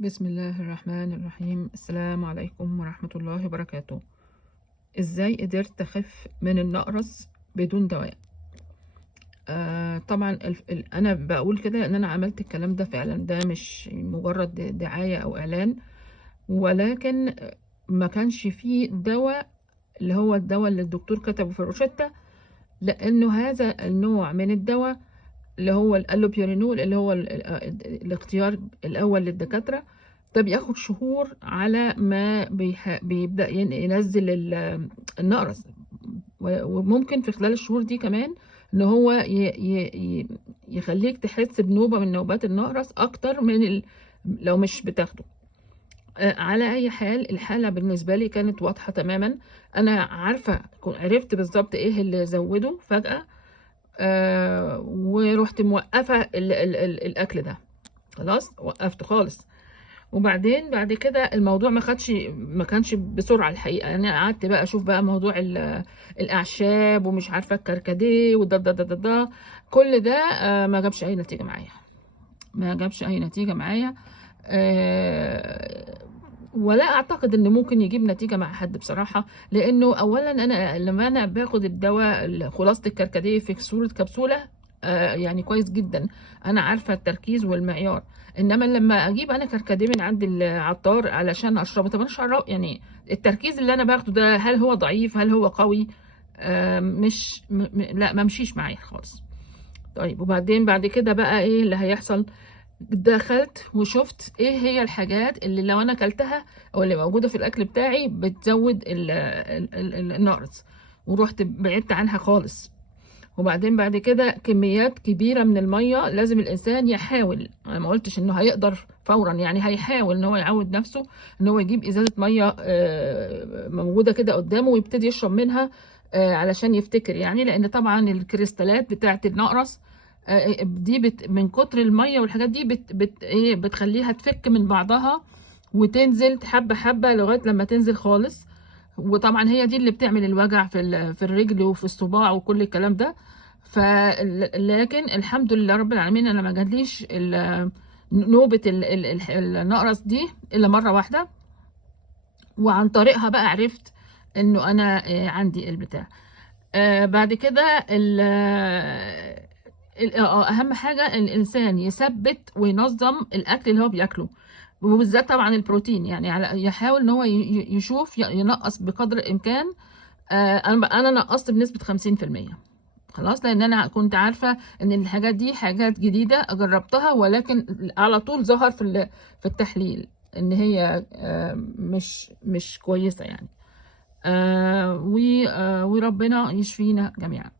بسم الله الرحمن الرحيم. السلام عليكم ورحمة الله وبركاته. ازاي قدرت اخف من النقرس بدون دواء؟ طبعا انا بقول كده ان انا عملت الكلام ده فعلا، ده مش مجرد دعاية او اعلان، ولكن ما كانش فيه دواء اللي هو الدواء اللي الدكتور كتبه في الروشتة، لانه هذا النوع من الدواء اللي هو الالوبيورينول اللي هو الاختيار الاول للدكاترة، ده بياخد شهور على ما بيبدأ ينزل النقرس، وممكن في خلال الشهور دي كمان ان هو يخليك تحس بنوبة من نوبات النقرس اكتر من لو مش بتاخده. على اي حال الحالة بالنسبة لي كانت واضحة تماما، انا عرفت بالظبط ايه اللي زوده فجأة. ورحت موقفة الاكل ده، خلاص وقفته خالص. وبعدين بعد كده الموضوع ما كانش بسرعه الحقيقه، انا قعدت بقى اشوف بقى موضوع الاعشاب ومش عارفه الكركديه وده ده ده ده ده كل ده. ما جابش اي نتيجه معايا، ما جابش اي نتيجه معايا. ولا اعتقد ان ممكن يجيب نتيجه مع حد بصراحه، لانه اولا انا لما انا باخد الدواء خلاصه الكركديه في صوره كبسوله، يعني كويس جدا، انا عارفه التركيز والمعيار. انما لما اجيب انا كركديه من عند العطار علشان اشربه، طب انا مش هعرف يعني التركيز اللي انا باخده ده هل هو ضعيف هل هو قوي. مش لا ما مشيش معايا خالص. طيب وبعدين بعد كده بقى ايه اللي هيحصل؟ دخلت وشفت ايه هي الحاجات اللي لو انا اكلتها او اللي موجوده في الاكل بتاعي بتزود النقرس، ورحت بعدت عنها خالص. وبعدين بعد كده كميات كبيره من الميه لازم الانسان يحاول، انا ما قلتش انه هيقدر فورا، يعني هيحاول ان هو يعود نفسه ان هو يجيب ازازه ميه موجوده كده قدامه ويبتدي يشرب منها، علشان يفتكر، يعني لان طبعا الكريستالات بتاعه النقرس دي من كتر الميه والحاجات دي بتخليها تفك من بعضها وتنزل حبه حبه لغايه لما تنزل خالص. وطبعا هي دي اللي بتعمل الوجع في الرجل وفي الصباع وكل الكلام ده. لكن الحمد لله رب العالمين انا ما جاتليش نوبه النقرس دي الا مره واحده، وعن طريقها بقى عرفت انه انا عندي البتاع. بعد كده اهم حاجه الانسان يثبت وينظم الاكل اللي هو بياكله، وبالذات طبعا البروتين، يعني يحاول ان هو يشوف ينقص بقدر الامكان. انا نقصت بنسبه 50%، خلاص، لان انا كنت عارفه ان الحاجات دي حاجات جديده جربتها، ولكن على طول ظهر في التحليل ان هي مش كويسه يعني. وربنا يشفينا جميعا.